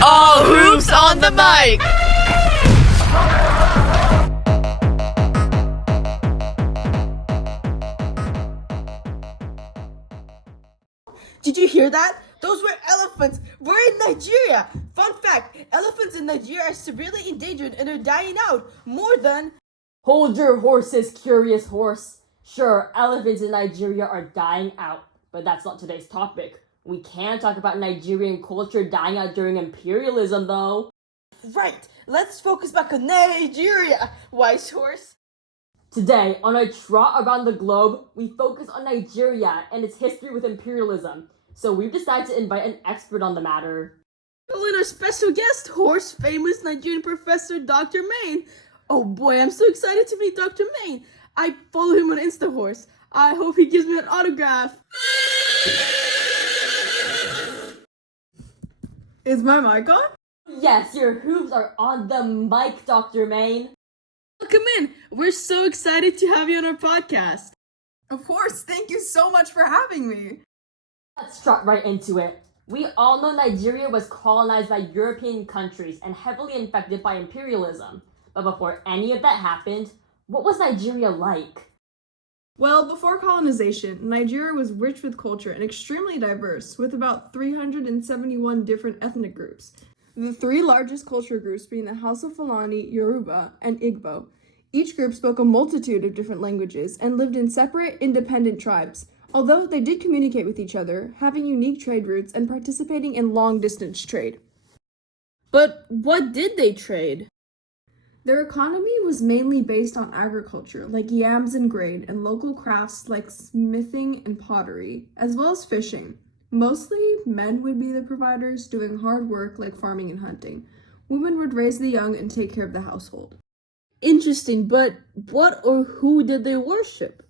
All hooves on the mic! Did you hear that? Those were elephants. We're in Nigeria. Fun fact, elephants in Nigeria are severely endangered and are dying out more than... Hold your horses, curious horse. Sure, elephants in Nigeria are dying out, but that's not today's topic. We can talk about Nigerian culture dying out during imperialism, though. Right, let's focus back on Nigeria, wise horse. Today, on a trot around the globe, we focus on Nigeria and its history with imperialism. So we've decided to invite an expert on the matter. And our special guest, horse famous Nigerian professor Dr. Main. Oh boy, I'm so excited to meet Dr. Main. I follow him on InstaHorse. I hope he gives me an autograph. Is my mic on? Yes, your hooves are on the mic, Dr. Main. Welcome in. We're so excited to have you on our podcast. Of course, thank you so much for having me. Let's trot right into it. We all know Nigeria was colonized by European countries and heavily infected by imperialism. But before any of that happened, what was Nigeria like? Well, before colonization, Nigeria was rich with culture and extremely diverse, with about 371 different ethnic groups. The three largest culture groups being the House of Fulani, Yoruba, and Igbo. Each group spoke a multitude of different languages and lived in separate, independent tribes, although they did communicate with each other, having unique trade routes and participating in long-distance trade. But what did they trade? Their economy was mainly based on agriculture, like yams and grain, and local crafts like smithing and pottery, as well as fishing. Mostly, men would be the providers, doing hard work like farming and hunting. Women would raise the young and take care of the household. Interesting, but what or who did they worship?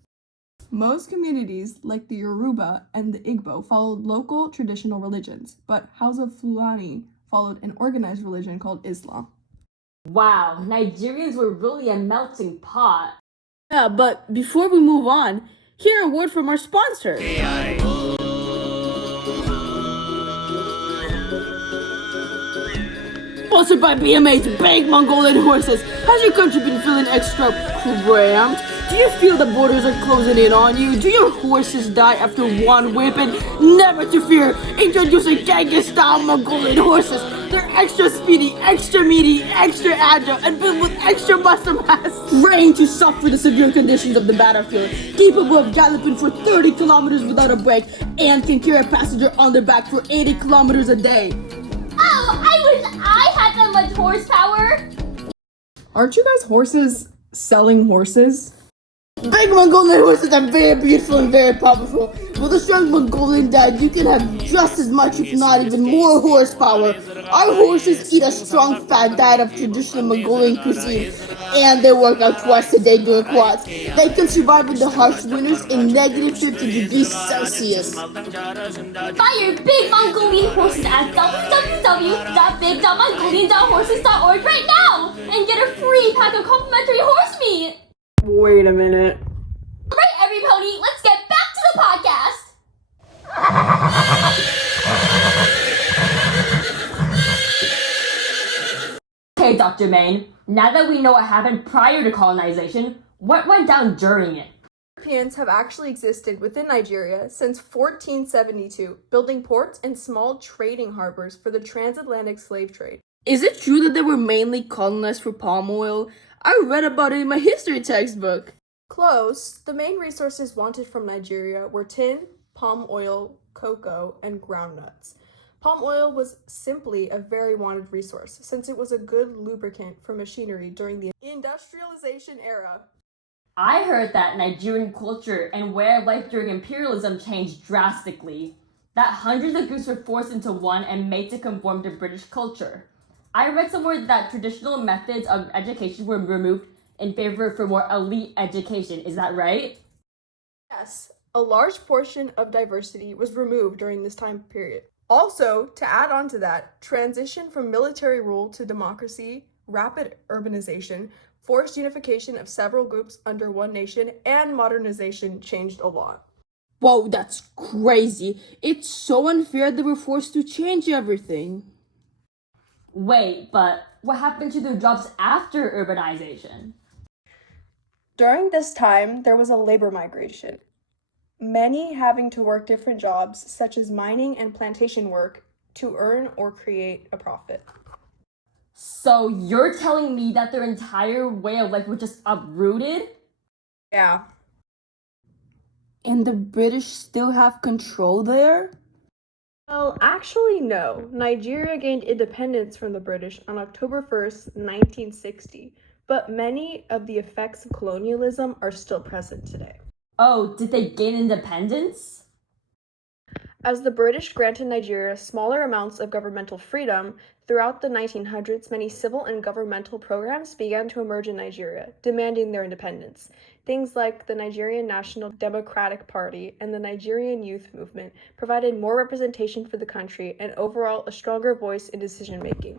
Most communities, like the Yoruba and the Igbo, followed local traditional religions, but House of Fulani followed an organized religion called Islam. Wow, Nigerians were really a melting pot. Yeah, but before we move on, hear a word from our sponsor. Sponsored by BMH, big Mongolian horses. Has your country been feeling extra cramped? Do you feel the borders are closing in on you? Do your horses die after one whipping? Never to fear, introducing Genghis-style Mongolian horses. They're extra speedy, extra meaty, extra agile, and built with extra muscle mass. Trained to suffer the severe conditions of the battlefield. Capable of galloping for 30 kilometers without a break, and can carry a passenger on their back for 80 kilometers a day. Oh, I wish I had that much horsepower! Aren't you guys horses selling horses? Big Mongolian horses are very beautiful and very powerful. With a strong Mongolian diet, you can have just as much, if not even more, horsepower. Our horses eat a strong, fat diet of traditional Mongolian cuisine, and they work out twice a day doing quads. They can survive in the harsh winters in negative 50 degrees Celsius. Buy your Big Mongolian horses at www.big.mongolian.horses.org right now and get a free pack of complimentary horse meat. Wait a minute. All right, every pony, let's get back to the podcast. Okay, Dr. Main, now that we know what happened prior to colonization, what went down during it? Europeans have actually existed within Nigeria since 1472, building ports and small trading harbors for the transatlantic slave trade. Is it true that they were mainly colonized for palm oil? I read about it in my history textbook. Close. The main resources wanted from Nigeria were tin, palm oil, cocoa, and groundnuts. Palm oil was simply a very wanted resource since it was a good lubricant for machinery during the industrialization era. I heard that Nigerian culture and way of life during imperialism changed drastically. That hundreds of groups were forced into one and made to conform to British culture. I read somewhere that traditional methods of education were removed in favor for more elite education. Is that right? Yes, a large portion of diversity was removed during this time period. Also, to add on to that, transition from military rule to democracy, rapid urbanization, forced unification of several groups under one nation, and modernization changed a lot. Whoa, that's crazy. It's so unfair they were forced to change everything. Wait, but what happened to their jobs after urbanization? During this time, there was a labor migration, many having to work different jobs, such as mining and plantation work, to earn or create a profit. So you're telling me that their entire way of life was just uprooted? Yeah. And the British still have control there? Well, actually, no. Nigeria gained independence from the British on October 1st, 1960, but many of the effects of colonialism are still present today. Oh, did they gain independence? As the British granted Nigeria smaller amounts of governmental freedom, throughout the 1900s, many civil and governmental programs began to emerge in Nigeria, demanding their independence. Things like the Nigerian National Democratic Party and the Nigerian Youth Movement provided more representation for the country and overall a stronger voice in decision-making.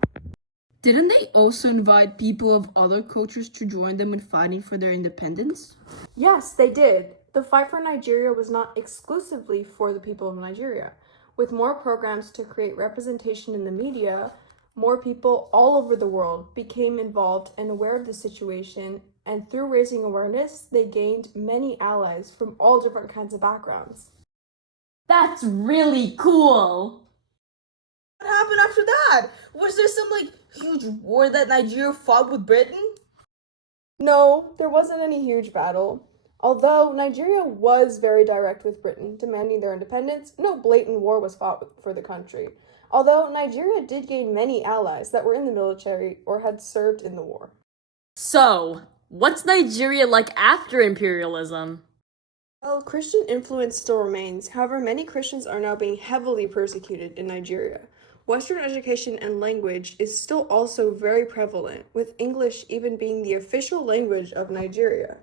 Didn't they also invite people of other cultures to join them in fighting for their independence? Yes, they did. The fight for Nigeria was not exclusively for the people of Nigeria. With more programs to create representation in the media, more people all over the world became involved and aware of the situation, and through raising awareness, they gained many allies from all different kinds of backgrounds. That's really cool! What happened after that? Was there some huge war that Nigeria fought with Britain? No, there wasn't any huge battle. Although Nigeria was very direct with Britain, demanding their independence, no blatant war was fought for the country. Although Nigeria did gain many allies that were in the military or had served in the war. So, what's Nigeria like after imperialism? Well, Christian influence still remains. However, many Christians are now being heavily persecuted in Nigeria. Western education and language is still also very prevalent, with English even being the official language of Nigeria.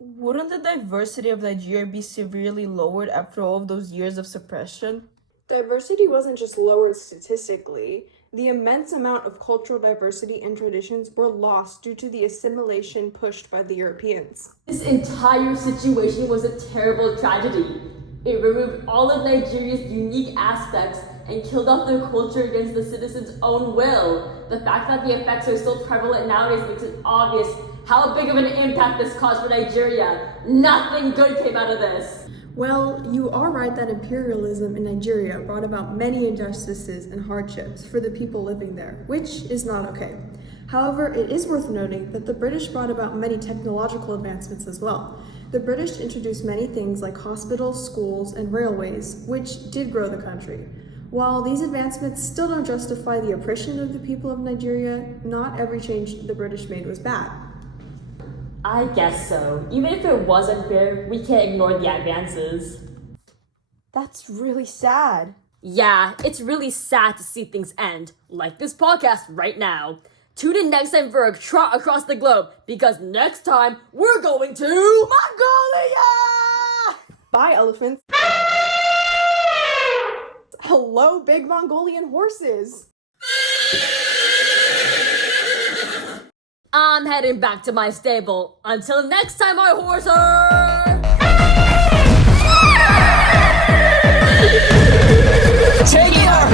Wouldn't the diversity of Nigeria be severely lowered after all of those years of suppression? Diversity wasn't just lowered statistically. The immense amount of cultural diversity and traditions were lost due to the assimilation pushed by the Europeans. This entire situation was a terrible tragedy. It removed all of Nigeria's unique aspects and killed off their culture against the citizens' own will. The fact that the effects are still prevalent nowadays makes it obvious how big of an impact this caused for Nigeria. Nothing good came out of this. Well, you are right that imperialism in Nigeria brought about many injustices and hardships for the people living there, which is not okay. However, it is worth noting that the British brought about many technological advancements as well. The British introduced many things like hospitals, schools, and railways, which did grow the country. While these advancements still don't justify the oppression of the people of Nigeria, not every change the British made was bad. I guess so. Even if it was unfair, we can't ignore the advances. That's really sad. Yeah, it's really sad to see things end, like this podcast right now. Tune in next time for a trot across the globe, because next time we're going to Mongolia! Bye, elephants. Hello, big Mongolian horses. I'm heading back to my stable. Until next time, my horses! Taking our